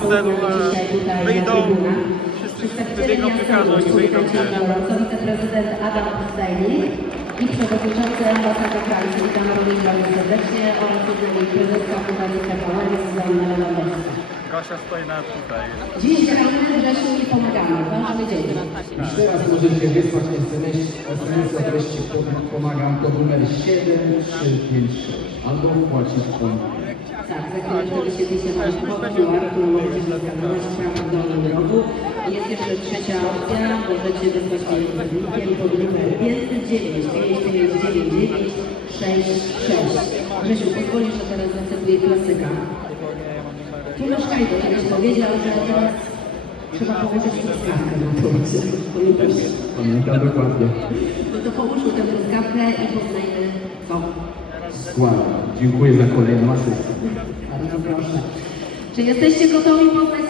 scenu e, wyjdą, wszyscy wybiegną piłkarze, oni wyjdą. Wiceprezydent Adam Stajnik i przewodniczący ambasady Francji. Witamy również bardzo serdecznie oraz udzieli prezeska Fundacji Kapełani Zuzanna Lewandowska. Gosia stoi na tutaj. Dziś działamy Grzesiu i pomagamy. Ważny dzień. Już teraz możecie wysłać SMS, SMS treści Pomagam do numer 7356 albo wpłacić w. Tak, za chwileczkę wyświetli się nasz w prawym dolnym rogu. I Jest jeszcze trzecia opcja, możecie wysłać linkiem pod numer 509 599 66. Grzesiu, pozwolisz, że teraz zacytuję klasyka. Tomasz Kajdo kiedyś powiedział, że teraz trzeba położyć truskawkę na torcie. Pamiętasz? Pamiętam dokładnie. No to połóżmy tę truskawkę i poznajmy co. Składam. Dziękuję za kolejną asystę. Bardzo proszę. Czy jesteście gotowi poznać